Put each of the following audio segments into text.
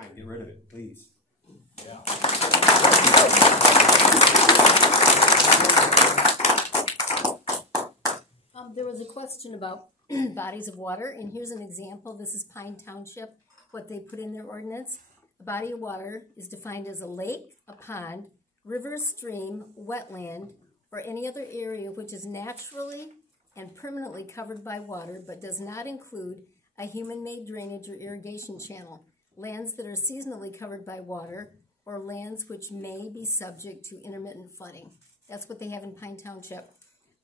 Get rid of it, please. Yeah. There was a question about bodies of water, and here's an example. This is Pine Township, what they put in their ordinance. A body of water is defined as a lake, a pond, river, stream, wetland, or any other area which is naturally and permanently covered by water, but does not include a human-made drainage or irrigation channel, lands that are seasonally covered by water, or lands which may be subject to intermittent flooding. That's what they have in Pine Township.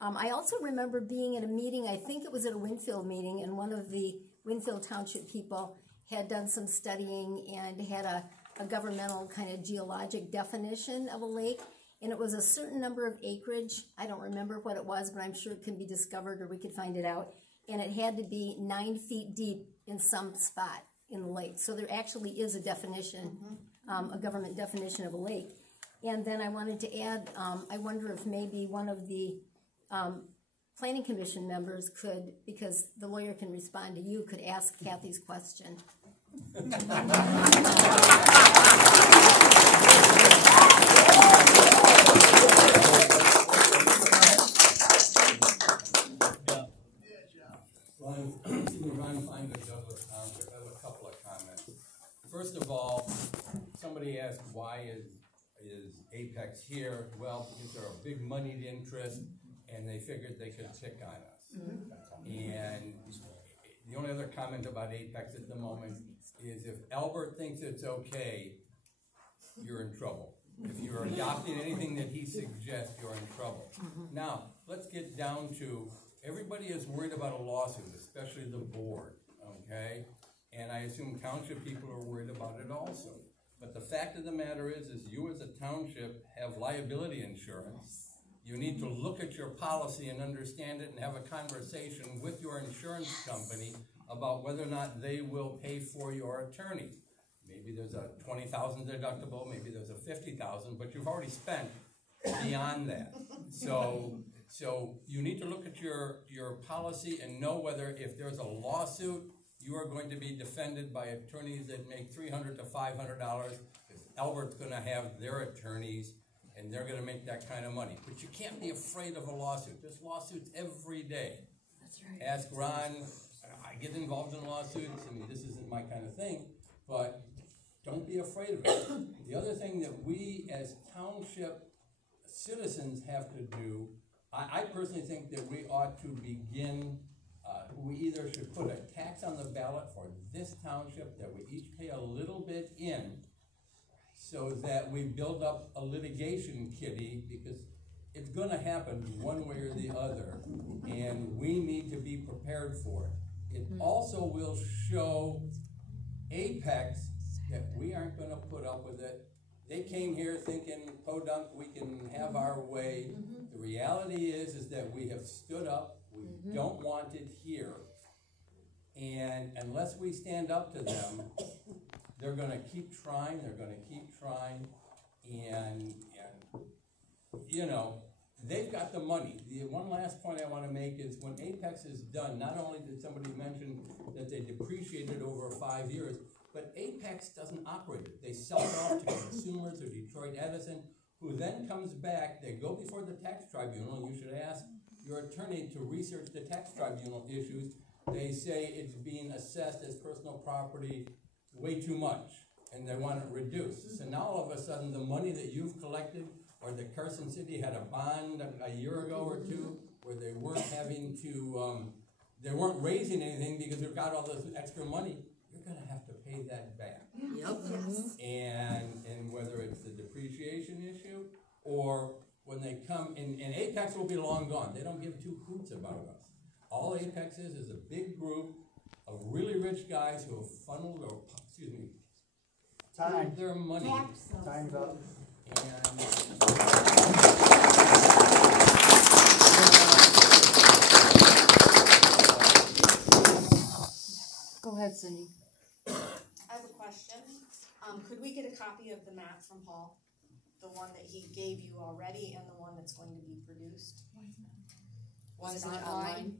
I also remember being at a meeting, I think it was at a Winfield meeting, and one of the Winfield Township people had done some studying and had a governmental kind of geologic definition of a lake, and it was a certain number of acreage. I don't remember what it was, but I'm sure it can be discovered or we could find it out. And it had to be 9 feet deep in some spot in the lake. So there actually is a definition, a government definition of a lake. And then I wanted to add, I wonder if maybe one of the Planning Commission members could, because the lawyer can respond to you, could ask Kathy's question. Ron Finder, Douglas Township. I have a couple of comments. First of all, somebody asked why is Apex here? Well, because they're a big moneyed interest, and they figured they could pick on us. And the only other comment about Apex at the moment is if Albert thinks it's okay, you're in trouble. If you're adopting anything that he suggests, you're in trouble. Now, let's get down to, everybody is worried about a lawsuit, especially the board, okay? And I assume township people are worried about it also. But the fact of the matter is you as a township have liability insurance. You need to look at your policy and understand it and have a conversation with your insurance company about whether or not they will pay for your attorney. Maybe there's a $20,000 deductible, maybe there's a $50,000, but you've already spent beyond that. So you need to look at your policy and know whether if there's a lawsuit, you are going to be defended by attorneys that make $300 to $500. Because Albert's going to have their attorneys, and they're going to make that kind of money. But you can't be afraid of a lawsuit. There's lawsuits every day. That's right. Ask Ron. I get involved in lawsuits. I mean, this isn't my kind of thing, but don't be afraid of it. The other thing that we as township citizens have to do, I personally think that we ought to begin, we either should put a tax on the ballot for this township that we each pay a little bit in so that we build up a litigation kitty, because it's going to happen one way or the other, and we need to be prepared for it. It also will show Apex that we aren't going to put up with it. They came here thinking, podunk, we can have our way. The reality is that we have stood up. We don't want it here. And unless we stand up to them, they're going to keep trying. They're going to keep trying. And you know, they've got the money. The one last point I want to make is when Apex is done, not only did somebody mention that they depreciated over 5 years, but Apex doesn't operate it. They sell it off to consumers or Detroit Edison, who then comes back. They go before the tax tribunal. You should ask your attorney to research the tax tribunal issues. They say it's being assessed as personal property way too much, and they want it reduced. So now all of a sudden the money that you've collected, or that Carson City had a bond a year ago or two, where they weren't having to, they weren't raising anything because they've got all this extra money, you're going to have to pay that back. Yep. And whether it's the depreciation issue or when they come, and Apex will be long gone. They don't give two hoots about us. All Apex is a big group of really rich guys who have funneled, or their money. Time's up. And Go ahead, Cindy. I have a question. Could we get a copy of the map from Paul? The one that he gave you already and the one that's going to be produced? Is it Online? online?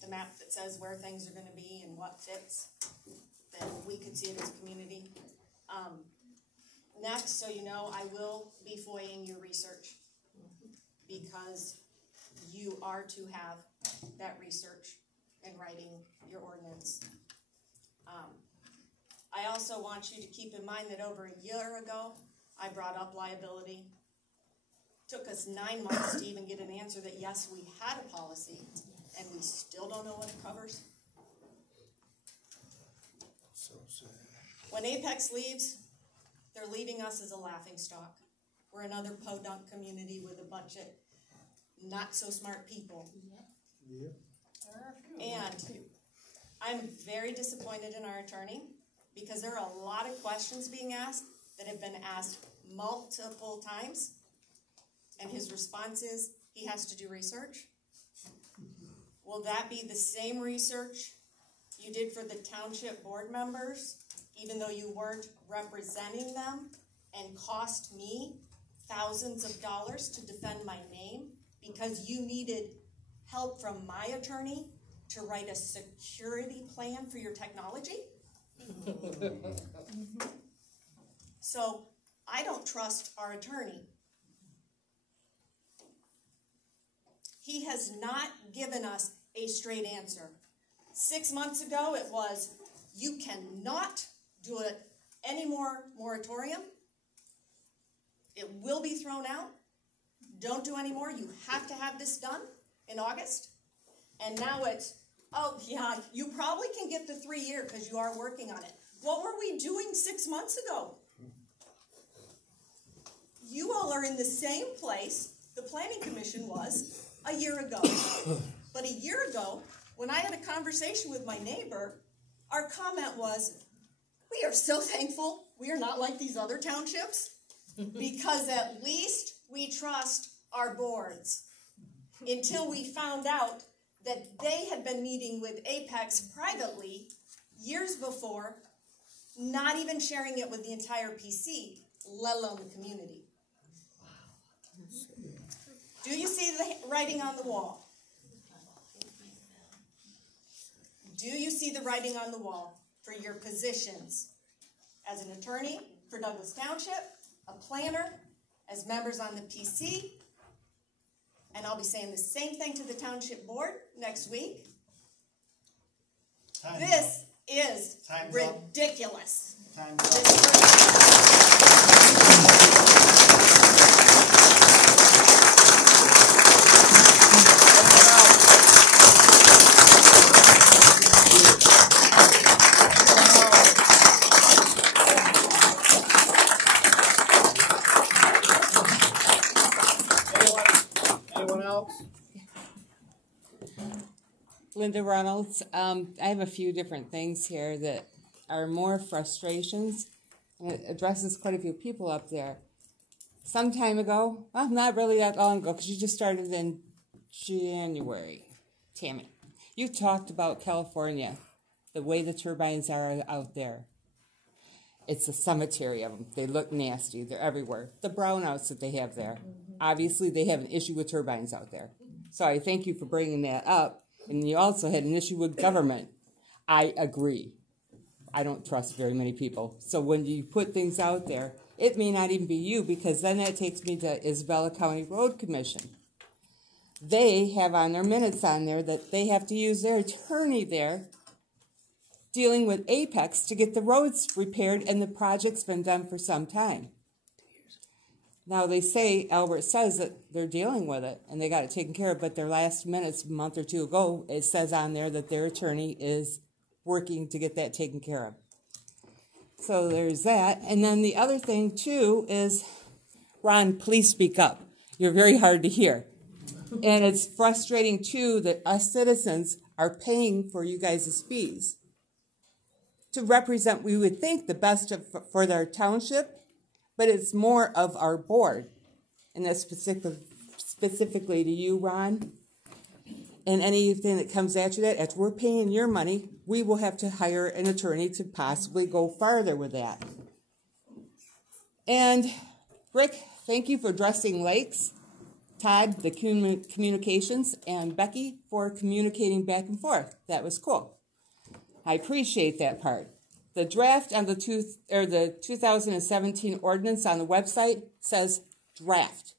The map that says where things are going to be and what fits? then we could see it as a community. Next, so you know, I will be FOIAing your research because you are to have that research in writing your ordinance. I also want you to keep in mind that over a year ago, I brought up liability. Took us 9 months to even get an answer that yes, we had a policy, and we still don't know what it covers. So sad. When Apex leaves, they're leaving us as a laughingstock. We're another podunk community with a bunch of not so smart people. Yeah. And I'm very disappointed in our attorney because there are a lot of questions being asked that have been asked multiple times. And his response is he has to do research. Will that be the same research you did for the township board members, even though you weren't representing them, and cost me thousands of dollars to defend my name because you needed help from my attorney to write a security plan for your technology? So I don't trust our attorney. He has not given us a straight answer. 6 months ago, it was, you cannot do it any more moratorium. It will be thrown out. Don't do any more. You have to have this done in August. And now it's, oh yeah, you probably can get the 3 year because you are working on it. What were we doing 6 months ago? You all are in the same place the Planning Commission was a year ago. But a year ago, when I had a conversation with my neighbor, our comment was, we are so thankful we are not like these other townships because at least we trust our boards. Until we found out that they had been meeting with Apex privately years before, not even sharing it with the entire PC, let alone the community. Do you see the writing on the wall? Do you see the writing on the wall for your positions as an attorney for Douglas Township, a planner, as members on the PC? And I'll be saying the same thing to the Township Board next week. This is ridiculous. Anyone else? Linda Reynolds. I have a few different things here that are more frustrations, and it addresses quite a few people up there. Some time ago, well, not really that long ago, because you just started in January, Tammy. You talked about California, the way the turbines are out there. It's a cemetery of them. They look nasty. They're everywhere. The brownouts that they have there. Obviously, they have an issue with turbines out there. So I thank you for bringing that up. And you also had an issue with government. I agree. I don't trust very many people. So when you put things out there, it may not even be you, because then that takes me to Isabella County Road Commission. They have on their minutes on there that they have to use their attorney there dealing with Apex to get the roads repaired, and the project's been done for some time. Now they say, Albert says that they're dealing with it and they got it taken care of, but their last minutes, a month or two ago, it says on there that their attorney is working to get that taken care of. So there's that. And then the other thing too is, Ron, please speak up. You're very hard to hear. And it's frustrating too that us citizens are paying for you guys' fees to represent, we would think, the best for their township, but it's more of our board, and that's specifically to you, Ron, and anything that comes after that. After we're paying your money, we will have to hire an attorney to possibly go farther with that. And Rick, thank you for addressing lakes. Todd, the communications, and Becky for communicating back and forth. That was cool. I appreciate that part. The draft on the 2017 ordinance on the website says draft.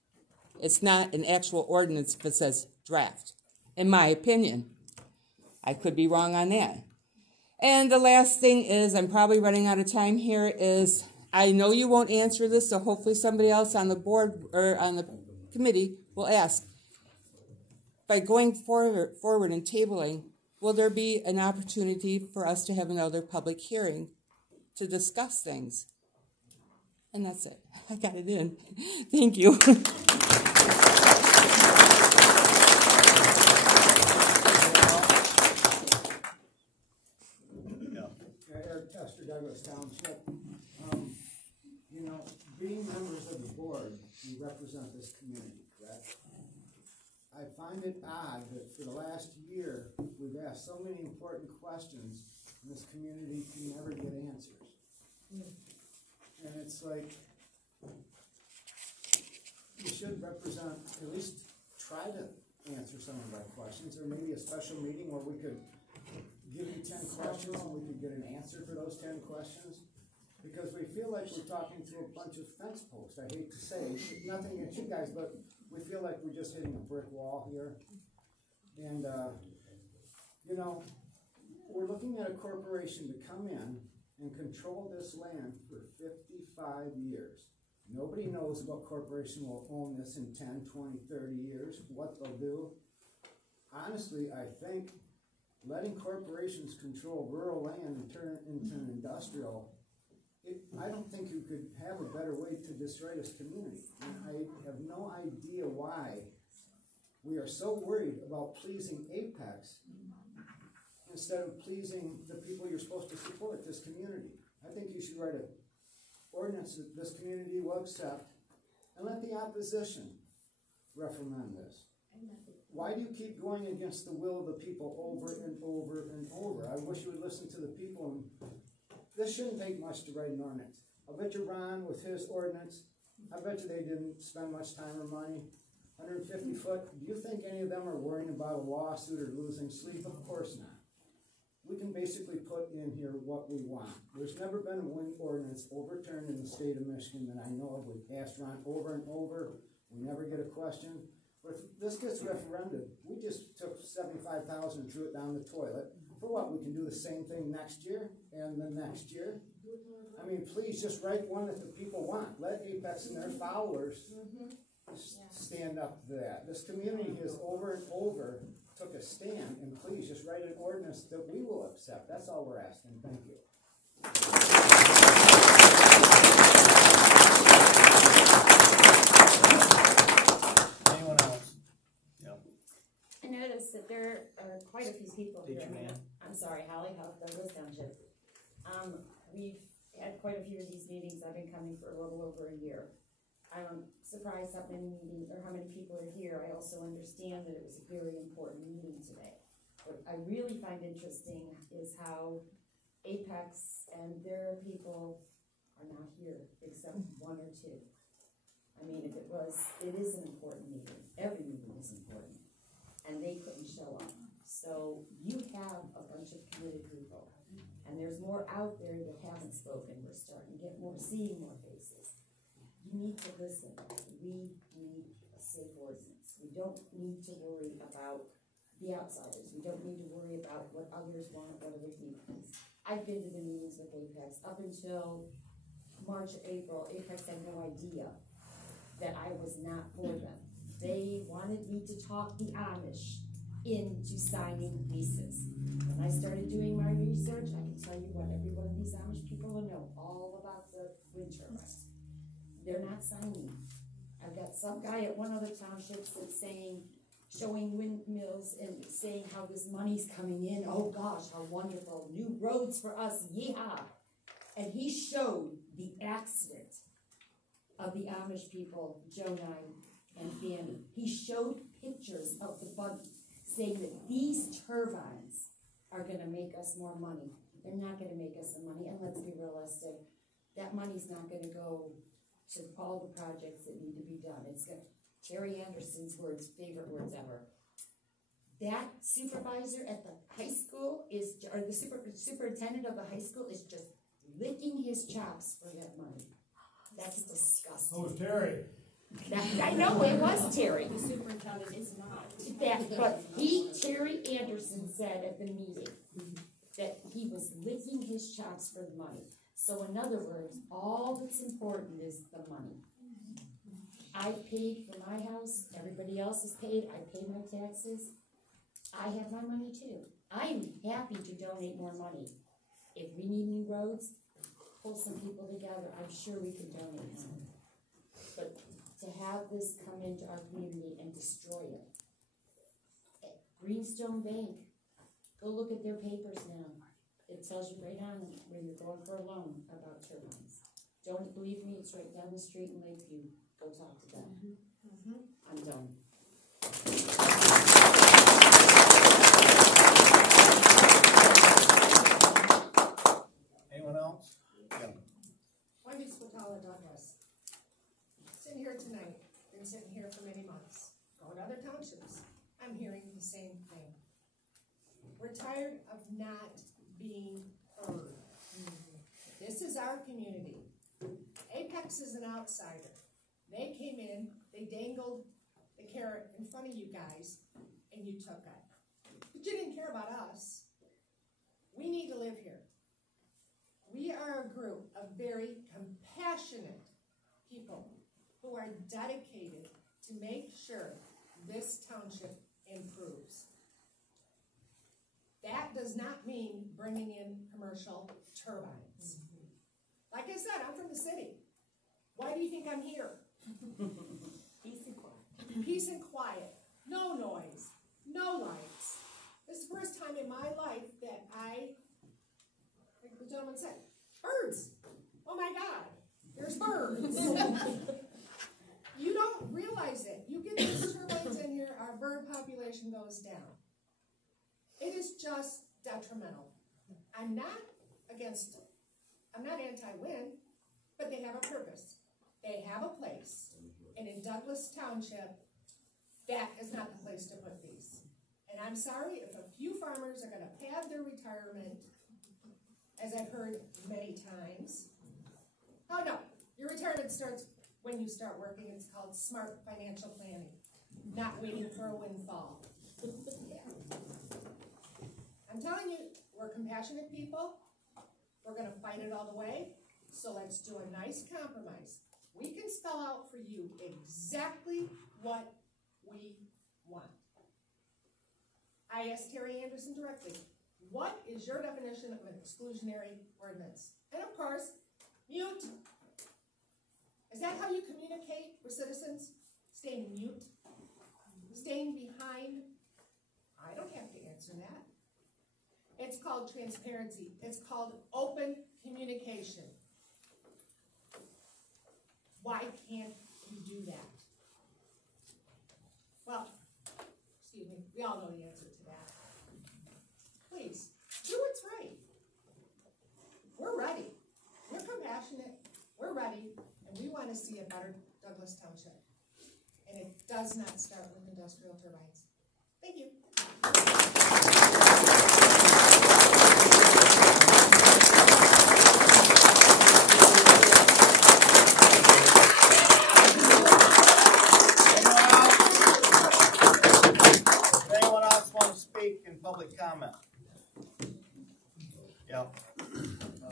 It's not an actual ordinance if it says draft, in my opinion. I could be wrong on that. And the last thing is, I'm probably running out of time here, is I know you won't answer this, so hopefully somebody else on the board or on the committee will ask. By going forward and tabling, will there be an opportunity for us to have another public hearing to discuss things? And that's it. I got it in. Thank you. Eric Tester, Douglas Township. You know, being members of the board, you represent this community, correct? I find it odd that for the last year, we've asked so many important questions, and this community can never get answers. And it's like, you should represent, at least try to answer some of our questions, or maybe a special meeting where we could give you 10 questions and we could get an answer for those 10 questions. Because we feel like we're talking to a bunch of fence posts. I hate to say, nothing against you guys, but we feel like we're just hitting a brick wall here. And, you know, we're looking at a corporation to come in and control this land for 55 years. Nobody knows what corporation will own this in 10, 20, 30 years, what they'll do. Honestly, I think letting corporations control rural land and turn it into an industrial, I don't think you could have a better way to destroy this community. And I have no idea why we are so worried about pleasing Apex instead of pleasing the people you're supposed to support, this community. I think you should write an ordinance that this community will accept and let the opposition reprimand this. Why do you keep going against the will of the people over and over and over? I wish you would listen to the people. And this shouldn't take much to write an ordinance. I bet you Ron, with his ordinance, I bet you they didn't spend much time or money. 150 foot, do you think any of them are worrying about a lawsuit or losing sleep? Of course not. We can basically put in here what we want. There's never been a wind ordinance overturned in the state of Michigan that I know of. We've asked Ron over and over. We never get a question. But if this gets referendum, we just took $75,000 and threw it down the toilet. For what? We can do the same thing next year and the next year. I mean, please just write one that the people want. Let Apex and their followers stand up to that. This community has over and over took a stand, and please just write an ordinance that we will accept. That's all we're asking. Thank you. Anyone else? Yeah. I noticed that there are quite a few people Did here. you, ma'am? I'm sorry, Holly Huff, Douglas Township. We've had quite a few of these meetings. I've been coming for a little over a year. I'm surprised how many meetings or how many people are here. I also understand that it was a very important meeting today. What I really find interesting is how Apex and their people are not here, except one or two. I mean, it is an important meeting. Every meeting is important. And they couldn't show up. So you have a bunch of committed people. And there's more out there that haven't spoken. We're starting to get more, seeing more faces. You need to listen. We need a safe ordinance. We don't need to worry about the outsiders. We don't need to worry about what others want, what others need. I've been to the meetings with Apex up until March or April. Apex had no idea that I was not for them. They wanted me to talk the Amish into signing leases. When I started doing my research, I can tell you what every one of these Amish people will know all about the wind turbines. They're not signing. I've got some guy at one other township that's saying, showing windmills and saying how this money's coming in. Oh gosh, how wonderful. New roads for us, yeehaw. And he showed the accident of the Amish people, Jonine and Fanny. He showed pictures of the buggy saying that these turbines are going to make us more money. They're not going to make us some money. And let's be realistic. That money's not going to go to all the projects that need to be done. It's got Terry Anderson's words, favorite words ever. That supervisor at the high school is, or the superintendent of the high school is just licking his chops for that money. That's disgusting. Oh, Terry. I know, it was Terry. The superintendent is not. But Terry Anderson said at the meeting that he was licking his chops for the money. So in other words, all that's important is the money. I paid for my house, everybody else is paid, I pay my taxes. I have my money too. I'm happy to donate more money. If we need new roads, pull some people together, I'm sure we can donate some. But to have this come into our community and destroy it. Greenstone Bank, go look at their papers now. It tells you right on when you're going for a loan about turbines. Don't believe me, it's right down the street in Lakeview. Go talk to them. I'm done. Anyone else? Yeah. Wendy Spatala Douglas. Sitting here tonight, been sitting here for many months, going to other townships. I'm hearing the same thing. We're tired of not being heard. This is our community. Apex is an outsider. They came in, they dangled the carrot in front of you guys, and you took it. But you didn't care about us. We need to live here. We are a group of very compassionate people who are dedicated to make sure this township improves. That does not mean bringing in commercial turbines. Like I said, I'm from the city. Why do you think I'm here? Peace and quiet. Peace and quiet. No noise. No lights. This is the first time in my life that like the gentleman said, birds. Oh my God, there's birds. You don't realize it. You get these turbines in here, our bird population goes down. It is just detrimental. I'm not anti-wind, but they have a purpose. They have a place. And in Douglas Township, that is not the place to put these. And I'm sorry if a few farmers are gonna pad their retirement, as I've heard many times. Oh no, your retirement starts when you start working. It's called smart financial planning, not waiting for a windfall. Yeah. I'm telling you, we're compassionate people. We're gonna fight it all the way. So let's do a nice compromise. We can spell out for you exactly what we want. I asked Terry Anderson directly, what is your definition of an exclusionary ordinance? And of course, mute. Is that how you communicate with citizens? Staying mute? Staying behind? I don't have to answer that. It's called transparency. It's called open communication. Why can't you do that? Well, excuse me, we all know the answer to that. Please, do what's right. We're ready. We're compassionate. We're ready. And we want to see a better Douglas Township. And it does not start with industrial turbines. Thank you. Anyone else want to speak in public comment? Yep.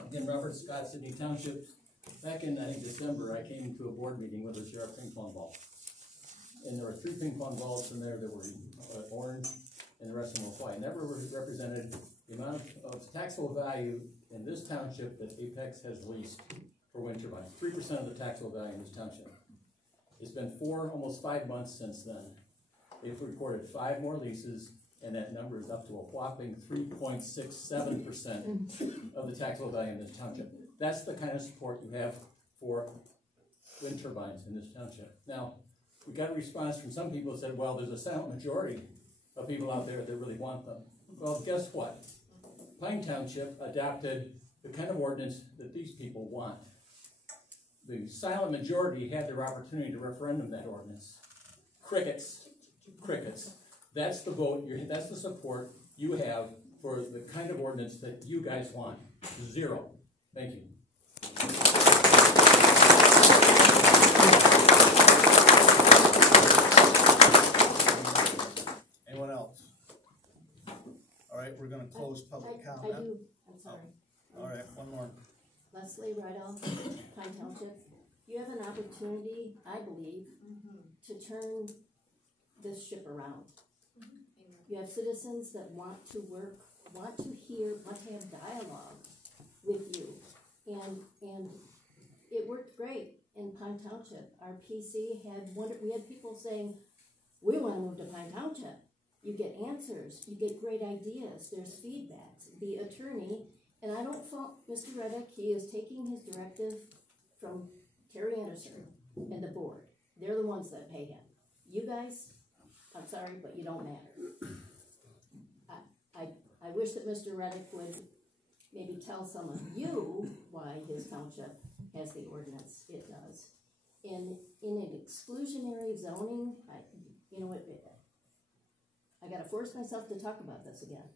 Again, Robert Scott, Sydney Township. Back in, I think, December, I came to a board meeting with a share of ping pong balls. And there were 3 ping pong balls in there that were orange, and the rest of them were white. And that represented the amount of taxable value in this township that Apex has leased for wind turbines. 3% of the taxable value in this township. It's been almost 5 months since then. They've recorded 5 more leases, and that number is up to a whopping 3.67% of the taxable value in this township. That's the kind of support you have for wind turbines in this township. Now, we got a response from some people that said, well, there's a silent majority of people out there that really want them. Well, guess what? Pine Township adopted the kind of ordinance that these people want. The silent majority had their opportunity to referendum that ordinance. Crickets. Crickets. That's the vote, that's the support you have for the kind of ordinance that you guys want. 0. Thank you. Leslie Riddle, Pine Township. You have an opportunity, I believe, to turn this ship around. You have citizens that want to work, want to hear, want to have dialogue with you. And it worked great in Pine Township. Our PC we had people saying, we want to move to Pine Township. You get answers, you get great ideas, there's feedbacks. The attorney, and I don't fault Mr. Reddick, he is taking his directive from Terry Anderson and the board. They're the ones that pay him. You guys, I'm sorry, but you don't matter. I wish that Mr. Reddick would maybe tell some of you why his township has the ordinance it does. In an exclusionary zoning, you know what, I gotta force myself to talk about this again.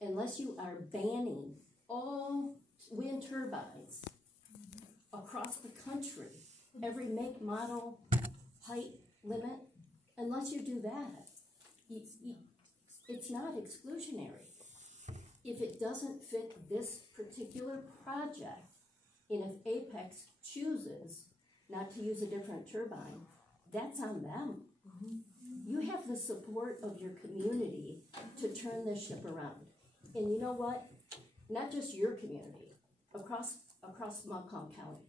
Unless you are banning all wind turbines across the country, every make, model, height limit, unless you do that, it's not exclusionary. If it doesn't fit this particular project, and if Apex chooses not to use a different turbine, that's on them. You have the support of your community to turn this ship around. And you know what? Not just your community, across Montcalm County.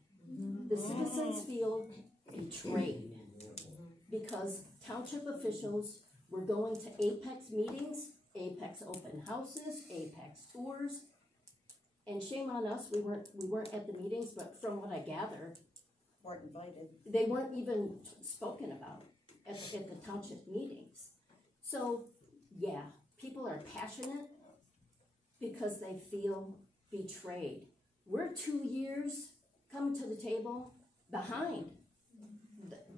The citizens feel betrayed because township officials were going to Apex meetings, Apex open houses, Apex tours, and shame on us, we weren't at the meetings, but from what I gather, Weren't invited. they weren't even spoken about at the township meetings. So, yeah, people are passionate because they feel betrayed. We're 2 years coming to the table behind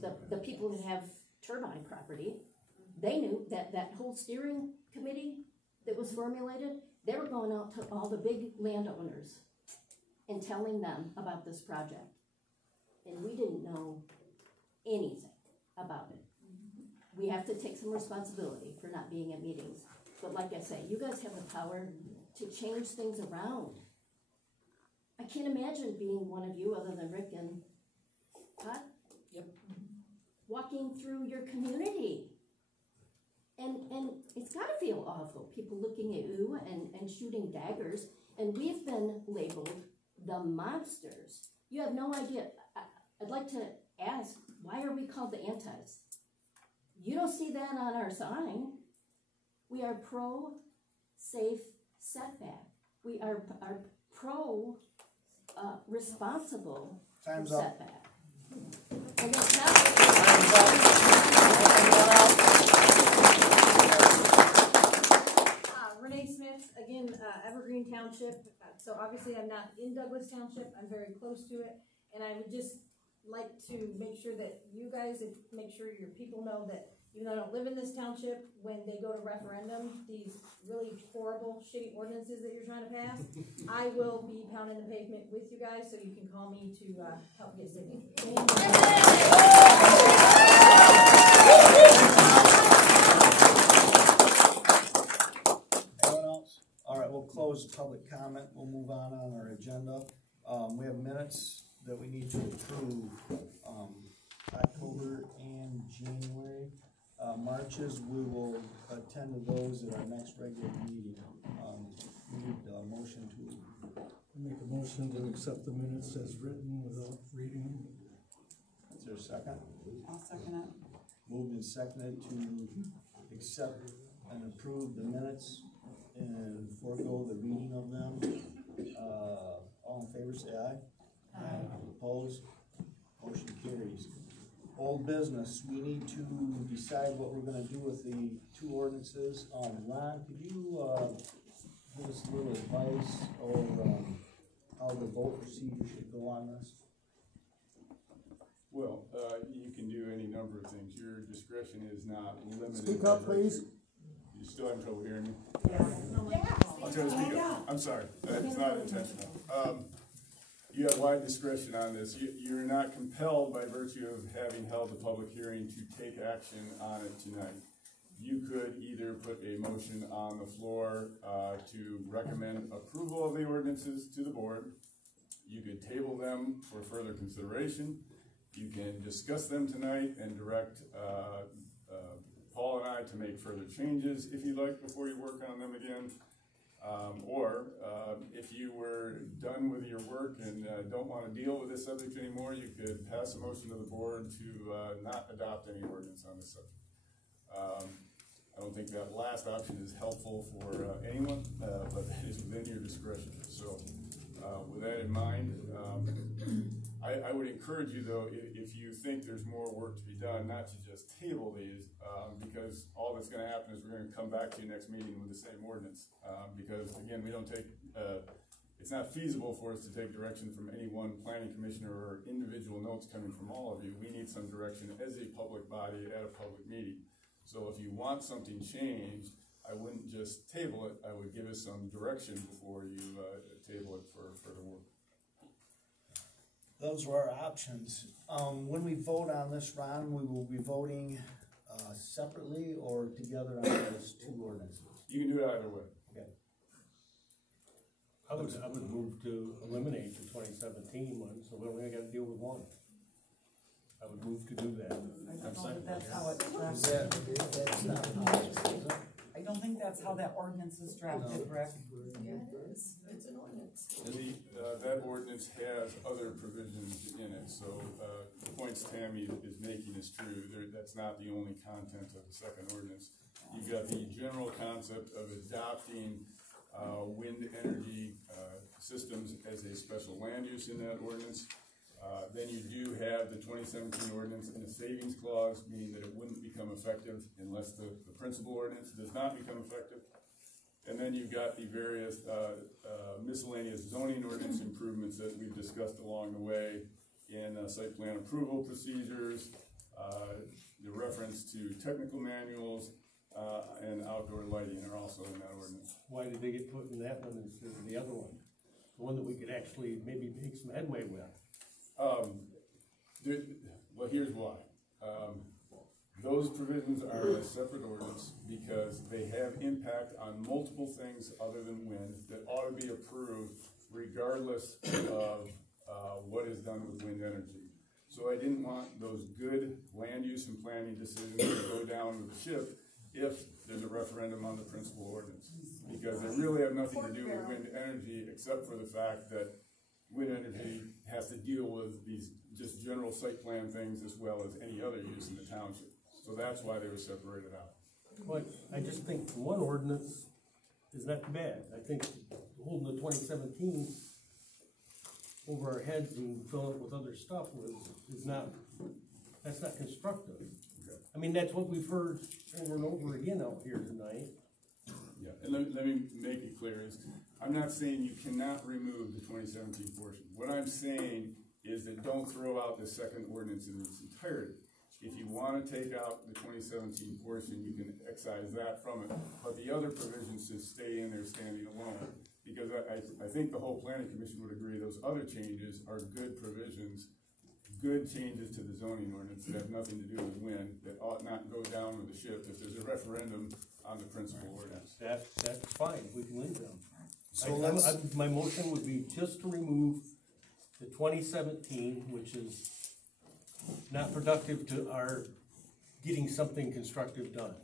the people that have turbine property. They knew that whole steering committee that was formulated, they were going out to all the big landowners and telling them about this project. And we didn't know anything about it. We have to take some responsibility for not being at meetings. But like I say, you guys have the power to change things around. I can't imagine being one of you other than Rick and Todd. Yep. Walking through your community. And it's gotta feel awful, people looking at you and shooting daggers. And we've been labeled the monsters. You have no idea. I'd like to ask, why are we called the antis? You don't see that on our sign. We are pro-safe setback. We are responsible Time's up. setback. And it's not. Renee Smith, again, Evergreen Township. So obviously I'm not in Douglas Township. I'm very close to it. And I would just like to make sure that you guys, make sure your people know that even though I don't live in this township, when they go to referendum, these really horrible, shitty ordinances that you're trying to pass, I will be pounding the pavement with you guys, so you can call me to help get signatures. Anyone else? All right, we'll close public comment. We'll move on our agenda. We have minutes that we need to approve, October and January. Marches, we will attend to those at our next regular meeting. We need a motion to. Make a motion to accept the minutes as written without reading them. Is there a second? I'll second it. Moved and seconded to accept and approve the minutes and forego the reading of them. All in favor, say aye. Aye. Opposed? Motion carries. Old business, we need to decide what we're gonna do with the two ordinances. Ron, could you, give us a little advice or, how the vote procedure should go on this? Well, you can do any number of things. Your discretion is not limited. Speak up, please. You still having trouble hearing me? Yeah. I'll try to speak up. I'm sorry, that's not intentional. You have wide discretion on this. You're not compelled by virtue of having held the public hearing to take action on it tonight. You could either put a motion on the floor to recommend approval of the ordinances to the board. You could table them for further consideration. You can discuss them tonight and direct Paul and I to make further changes if you'd like before you work on them again. Or if you were done with your work and don't want to deal with this subject anymore, you could pass a motion to the board to not adopt any ordinance on this subject. I don't think that last option is helpful for anyone, but that is within your discretion. So with that in mind, I would encourage you, though, if you think there's more work to be done, not to just table these, because all that's going to happen is we're going to come back to you next meeting with the same ordinance. Because, again, we don't take, it's not feasible for us to take direction from any one planning commissioner or individual notes coming from all of you. We need some direction as a public body at a public meeting. So if you want something changed, I wouldn't just table it, I would give us some direction before you table it for further work. Those were our options. When we vote on this, Ron, we will be voting separately or together on those two ordinances? You can do it either way. Okay. I would move to eliminate the 2017 one, so we only got to deal with one. I would move to do that. That's how it's Is drafted. that's not how it is, it? I don't think that's how that ordinance is drafted, Rick. Yeah, it is. It's an ordinance. And that ordinance has other provisions in it, so the points Tammy is making is true. That's not the only content of the second ordinance. You've got the general concept of adopting wind energy systems as a special land use in that ordinance. Then you do have the 2017 ordinance in a savings clause, meaning that it wouldn't become effective unless the principal ordinance does not become effective. And then you've got the various miscellaneous zoning ordinance improvements that we've discussed along the way in site plan approval procedures, the reference to technical manuals, and outdoor lighting are also in that ordinance. Why did they get put in that one instead of the other one? The one that we could actually maybe make some headway with? Well, here's why. Those provisions are a separate ordinance because they have impact on multiple things other than wind that ought to be approved regardless of what is done with wind energy. So I didn't want those good land use and planning decisions to go down with the ship if there's a referendum on the principal ordinance. Because they really have nothing to do with wind energy except for the fact that wind energy has to deal with these just general site plan things as well as any other use in the township. So that's why they were separated out. But I just think one ordinance is not too bad. I think holding the 2017 over our heads and filling it with other stuff that's not constructive. Okay. I mean, that's what we've heard over and over again out here tonight. Yeah, and let me make it clear, is I'm not saying you cannot remove the 2017 portion. What I'm saying is that don't throw out the second ordinance in its entirety. If you want to take out the 2017 portion, you can excise that from it, but the other provisions should stay in there standing alone. Because I think the whole planning commission would agree those other changes are good provisions, good changes to the zoning ordinance that have nothing to do with wind, that ought not go down with the ship if there's a referendum on the principal ordinance. That's fine, we can leave them. So my motion would be just to remove the 2017, which is not productive to our getting something constructive done.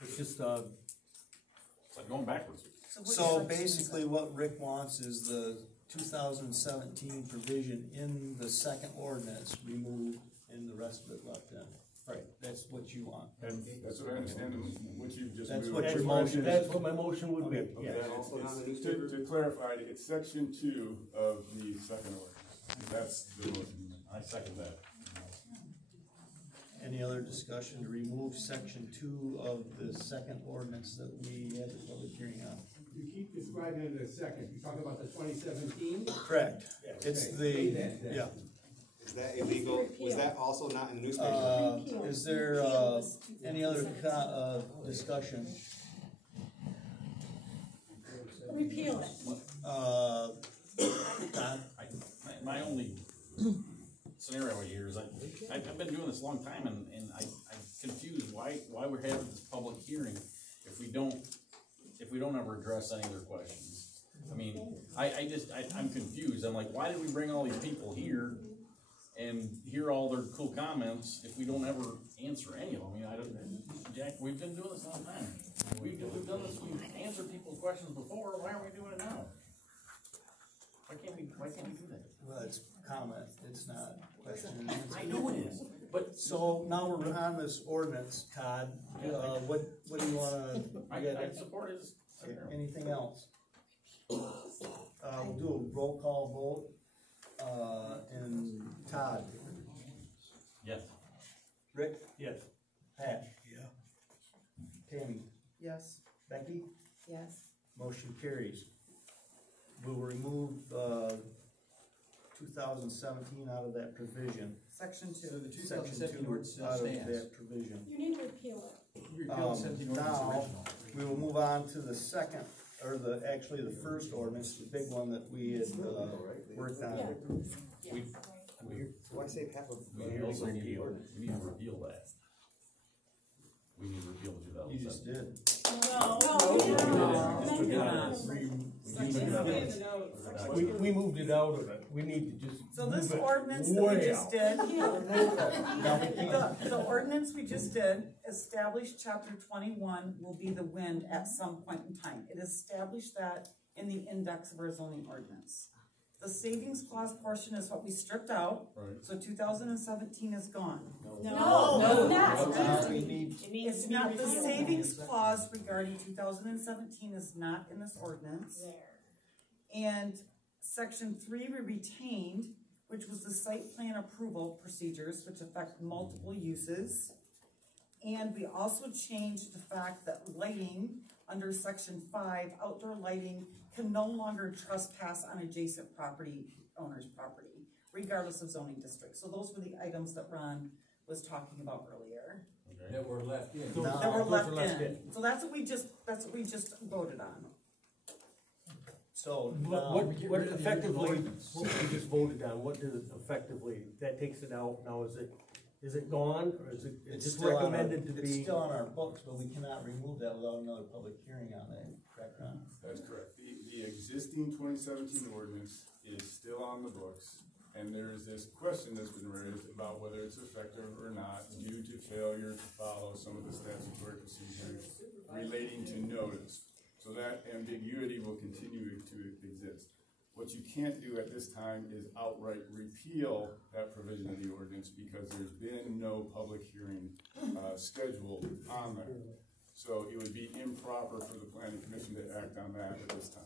It's just, It's like going backwards. So basically what Rick wants is the 2017 provision in the second ordinance removed and the rest of it left in. Right, that's what you want. That's what I understand, what you've just That's moved. what your motion is. that's what my motion would be, Okay, yeah. to clarify, it's section 2 of the second ordinance. That's the motion. I second that. Any other discussion to remove section 2 of the second ordinance that we had the public hearing on? You keep describing it as second, you talk about the 2017? Correct. It's the, yeah. Is that illegal? Was that also not in the newspaper? Is there, any other, discussion? Repeal it. Todd? My only scenario here is I've been doing this a long time and I'm confused why we're having this public hearing if we don't ever address any of their questions. I mean, I'm confused. I'm like, why did we bring all these people here and hear all their cool comments if we don't ever answer any of them? I mean, I don't, Jack, we've been doing this all the time. We've done this, we've answered people's questions before, why aren't we doing it now? Why can't we do that? Well, it's comment, it's not question and answer. I know it is, but. So now we're on this ordinance, Todd, what do you wanna? I support it. Okay, anything else? We'll do a roll call vote, and Todd. Yes. Rick? Yes. Pat? Yeah. Tammy? Yes. Becky? Yes. Motion carries. We'll remove, 2017 out of that provision. Section So two. the Section 2017 2 ordinance still out of stands. that provision. You need to repeal it. You repealed the 17 ordinance Now, original. we will move on to the second, or actually the first ordinance, the big one that we had, worked on. Why say half of? We also need to repeal that. We need to repeal the 2007. You just did. We moved it out of it. We need to just. So this move it ordinance that we way just out. did, the ordinance we just did, established chapter 21 will be the wind at some point in time. It established that in the index of our zoning ordinance. The savings clause portion is what we stripped out, Right. so 2017 is gone. No, It's not, the savings clause regarding 2017 is not in this ordinance. And section 3 we retained, which was the site plan approval procedures, which affect multiple uses. And we also changed the fact that lighting, under section 5, outdoor lighting can no longer trespass on adjacent property owner's property, regardless of zoning district. So those were the items that Ron was talking about earlier. That were left in. That were left in. So that's what we just voted on. So, What effectively, what we just voted on, what does it effectively, that takes it out, now is it gone, or is it it's just still on our, recommended to be? it's still on our books, but we cannot remove that without another public hearing on that, correct, Ron? That's correct. The existing 2017 ordinance is still on the books, and there is this question that's been raised about whether it's effective or not due to failure to follow some of the statutory procedures relating to notice. So that ambiguity will continue to exist. What you can't do at this time is outright repeal that provision of the ordinance because there's been no public hearing scheduled on that. So it would be improper for the planning commission to act on that at this time.